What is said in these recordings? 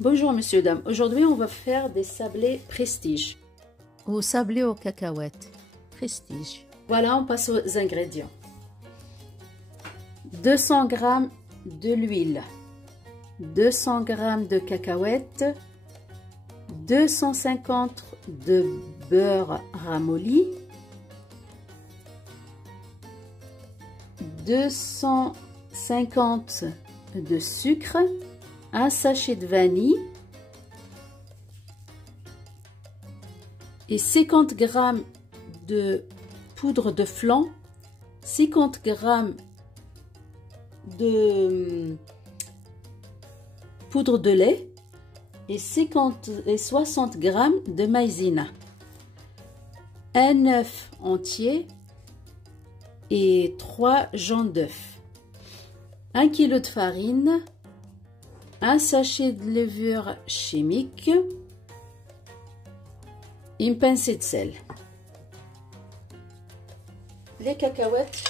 Bonjour messieurs, dames. Aujourd'hui, on va faire des sablés prestige. Ou sablé aux cacahuètes. Prestige. Voilà, on passe aux ingrédients. 200 g de l'huile, 200 g de cacahuètes, 250 de beurre ramolli, 250 de sucre, un sachet de vanille et 50 g de poudre de flan, 50 g de poudre de lait et 50 et 60 g de maïzena, un œuf entier et 3 jaunes d'œuf, 1 kg de farine, un sachet de levure chimique, une pincée de sel. Les cacahuètes,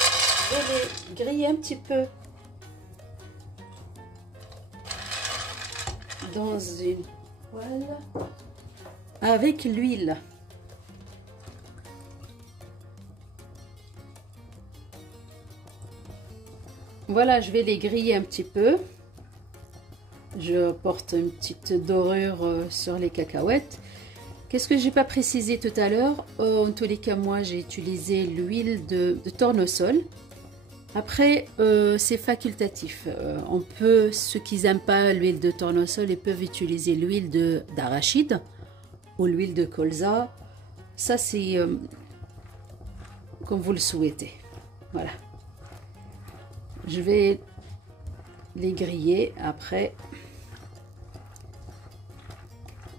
je vais les griller un petit peu dans une poêle avec l'huile. Voilà, je vais les griller un petit peu. Je porte une petite dorure sur les cacahuètes. Qu'est-ce que j'ai pas précisé tout à l'heure? En tous les cas, moi j'ai utilisé l'huile de tournesol. Après, c'est facultatif. On peut, ceux qui n'aiment pas l'huile de tournesol, ils peuvent utiliser l'huile d'arachide ou l'huile de colza. Ça, c'est comme vous le souhaitez. Voilà. Je vais les griller. Après,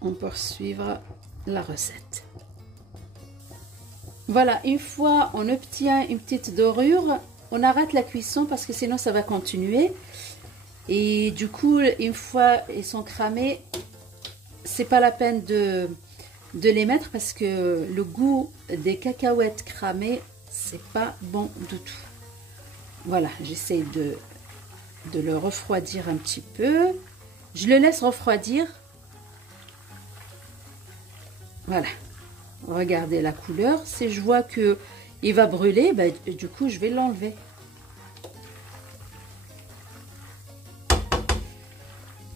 on poursuivra la recette. Voilà, une fois on obtient une petite dorure, on arrête la cuisson parce que sinon ça va continuer. Et du coup, une fois ils sont cramés, c'est pas la peine de les mettre parce que le goût des cacahuètes cramées, c'est pas bon du tout. Voilà, j'essaie de le refroidir un petit peu. Je le laisse refroidir. Voilà. Regardez la couleur. Si je vois que il va brûler, ben, du coup, je vais l'enlever.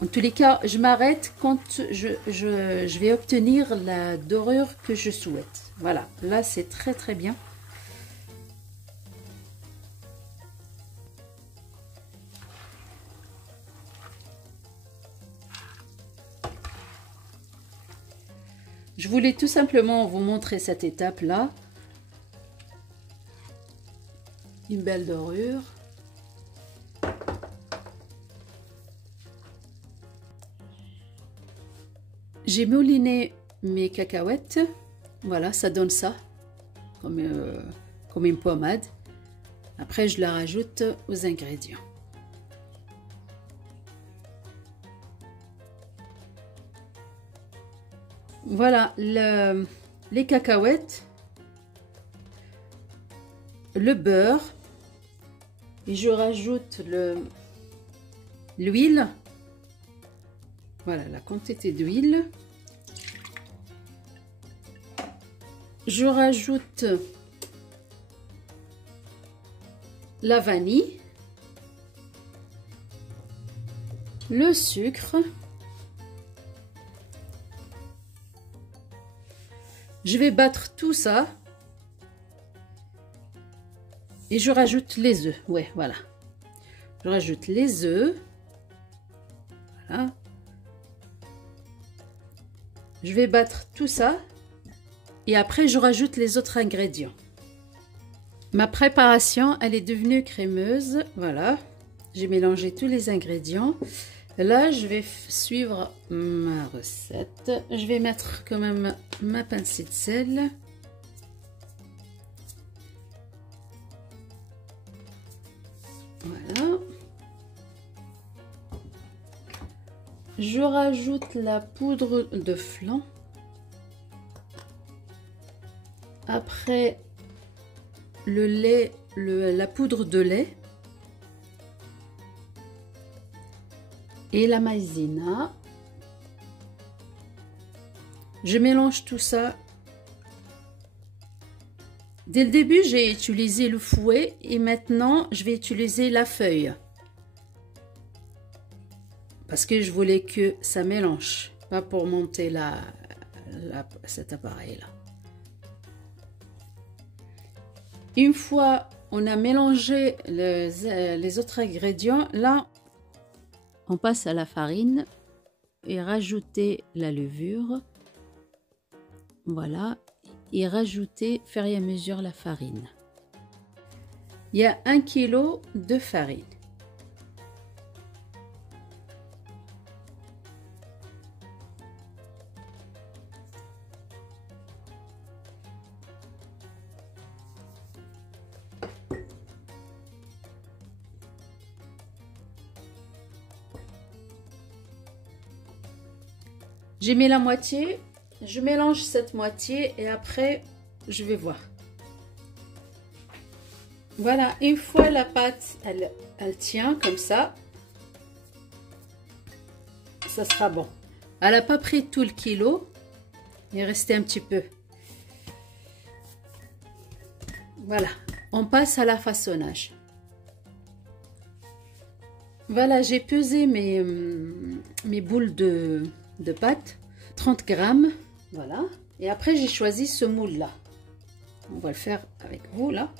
En tous les cas, je m'arrête quand je vais obtenir la dorure que je souhaite. Voilà. Là, c'est très, très bien. Je voulais tout simplement vous montrer cette étape-là. Une belle dorure. J'ai mouliné mes cacahuètes. Voilà, ça donne ça, comme une pommade. Après, je la rajoute aux ingrédients. Voilà, les cacahuètes, le beurre, et je rajoute l'huile. Voilà la quantité d'huile. Je rajoute la vanille, le sucre. Je vais battre tout ça et je rajoute les œufs. Ouais, voilà. Je rajoute les œufs. Voilà. Je vais battre tout ça et après je rajoute les autres ingrédients. Ma préparation, elle est devenue crémeuse. Voilà. J'ai mélangé tous les ingrédients. Là, je vais suivre ma recette. Je vais mettre quand même ma pincée de sel. Voilà. Je rajoute la poudre de flan. Après, le lait, la poudre de lait. Et la maïzena. Je mélange tout ça. Dès le début, j'ai utilisé le fouet et maintenant, je vais utiliser la feuille. Parce que je voulais que ça mélange, pas pour monter cet appareil-là. Une fois on a mélangé les autres ingrédients, là, On passe à la farine et rajouter la levure. Voilà. Et rajouter, faire et à mesure la farine. il y a 1 kg de farine. J'ai mis la moitié, je mélange cette moitié et après je vais voir. Voilà, une fois la pâte, elle tient comme ça sera bon. Elle n'a pas pris tout le kilo, il restait un petit peu. Voilà, on passe à la façonnage. Voilà, j'ai pesé mes boules de pâte, 30 grammes, voilà. Et après, j'ai choisi ce moule-là. On va le faire avec vous, là.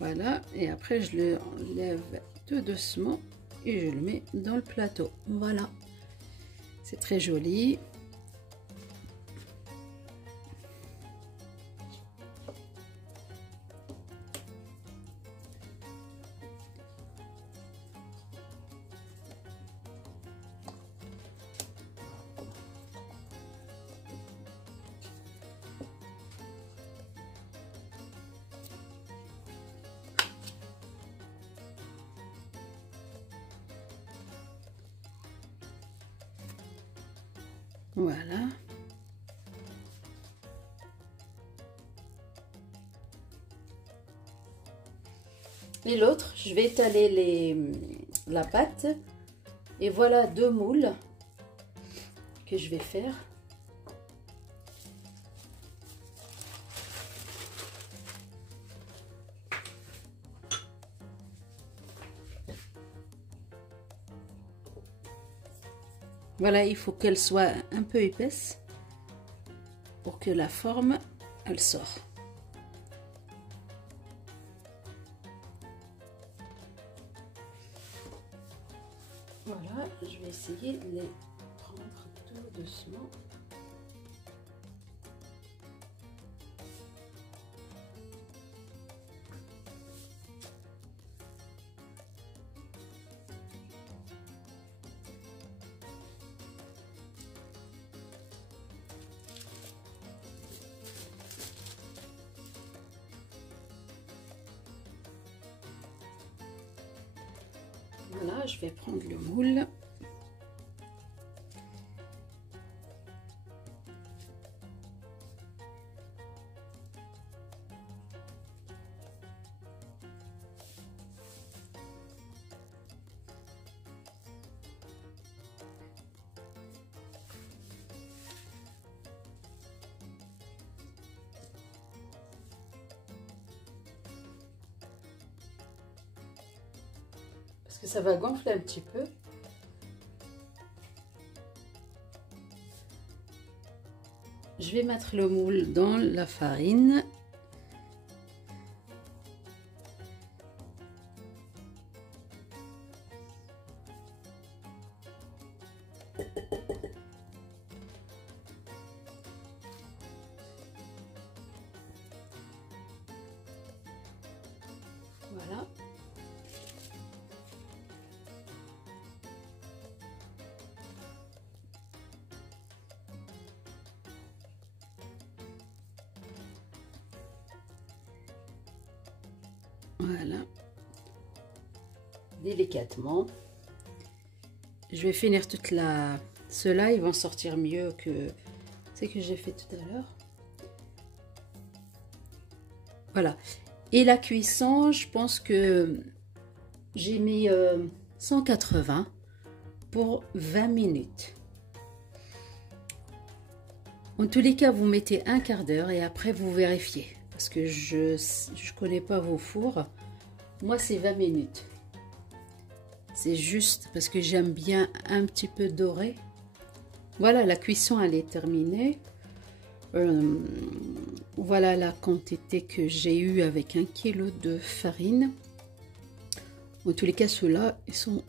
Voilà, et après, je le enlève tout doucement et je le mets dans le plateau. Voilà, c'est très joli. Voilà. Et l'autre, je vais étaler la pâte. Et voilà 2 moules que je vais faire. Voilà, il faut qu'elle soit un peu épaisse pour que la forme, elle sort. Voilà, je vais essayer de les prendre tout doucement. Voilà, je vais prendre le moule. Parce que ça va gonfler un petit peu. Je vais mettre le moule dans la farine. Voilà. Voilà, délicatement. Je vais finir toute la... Ceux-là, ils vont sortir mieux que ce que j'ai fait tout à l'heure. Voilà. Et la cuisson, je pense que j'ai mis 180 pour 20 minutes. En tous les cas, vous mettez un quart d'heure et après vous vérifiez. Parce que je connais pas vos fours. Moi, c'est 20 minutes. C'est juste parce que j'aime bien un petit peu doré. Voilà, la cuisson, elle est terminée. Voilà la quantité que j'ai eue avec 1 kg de farine. En tous les cas, ceux-là, ils sont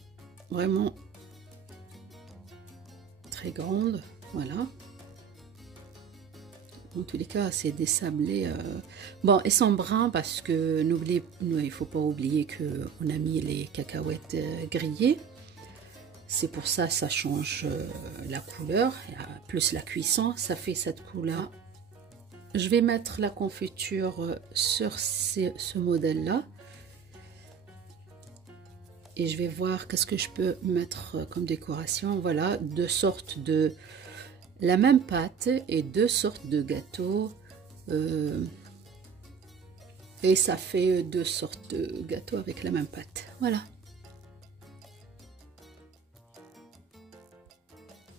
vraiment très grandes. Voilà. En tous les cas, c'est des sablés. Bon, ils sont bruns parce que il ne faut pas oublier qu'on a mis les cacahuètes grillées. C'est pour ça ça change la couleur. Plus la cuisson, ça fait cette couleur. Je vais mettre la confiture sur ce modèle-là. Et je vais voir qu'est-ce que je peux mettre comme décoration. Voilà, 2 sortes de... la même pâte et 2 sortes de gâteaux. Et ça fait 2 sortes de gâteaux avec la même pâte. Voilà.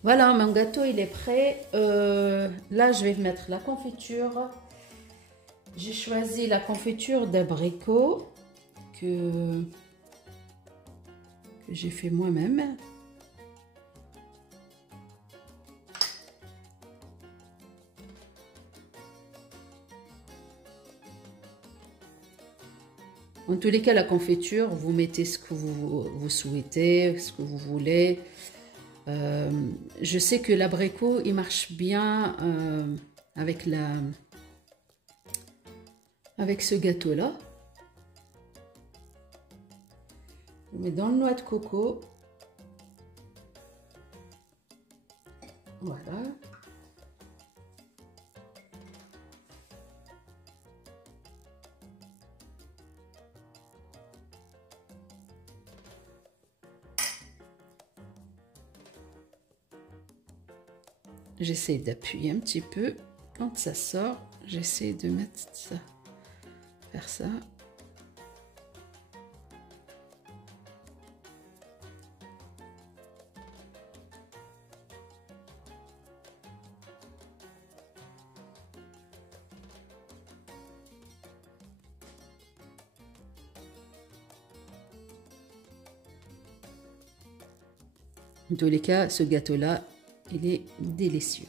Voilà, mon gâteau il est prêt. Là, je vais mettre la confiture. J'ai choisi la confiture d'abricot que j'ai fait moi-même. En tous les cas, la confiture, vous mettez ce que vous souhaitez, ce que vous voulez. Je sais que l'abricot, il marche bien avec ce gâteau-là. On met dans le noix de coco. Voilà. J'essaie d'appuyer un petit peu. Quand ça sort, j'essaie de mettre ça, faire ça. En tous les cas, ce gâteau-là, il est délicieux.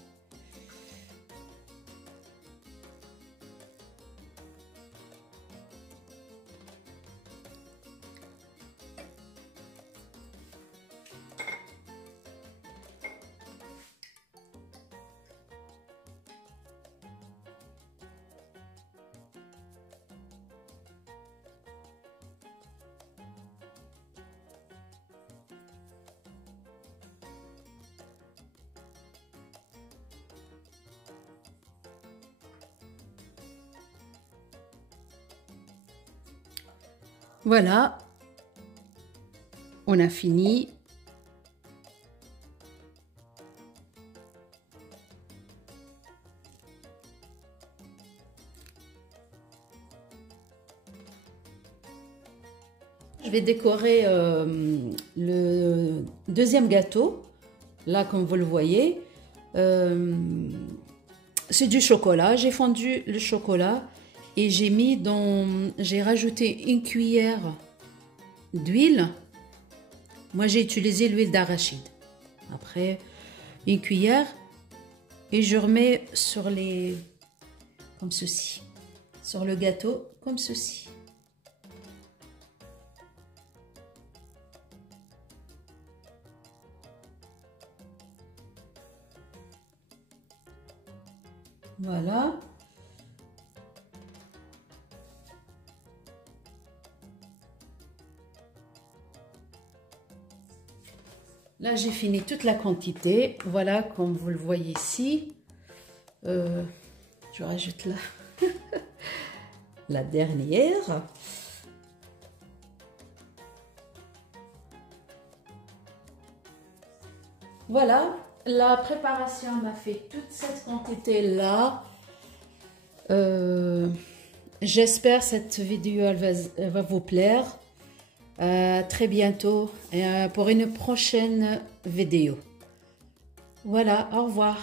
Voilà, on a fini. Je vais décorer le deuxième gâteau. Là, comme vous le voyez, c'est du chocolat. J'ai fondu le chocolat. Et j'ai rajouté 1 cuillère d'huile. Moi, j'ai utilisé l'huile d'arachide. Après, 1 cuillère. Et je remets comme ceci. Sur le gâteau, comme ceci. Voilà. Là, j'ai fini toute la quantité. Voilà, comme vous le voyez ici. Je rajoute là la dernière. Voilà, la préparation m'a fait toute cette quantité-là. J'espère cette vidéo elle va vous plaire. Très bientôt pour une prochaine vidéo. Voilà, au revoir.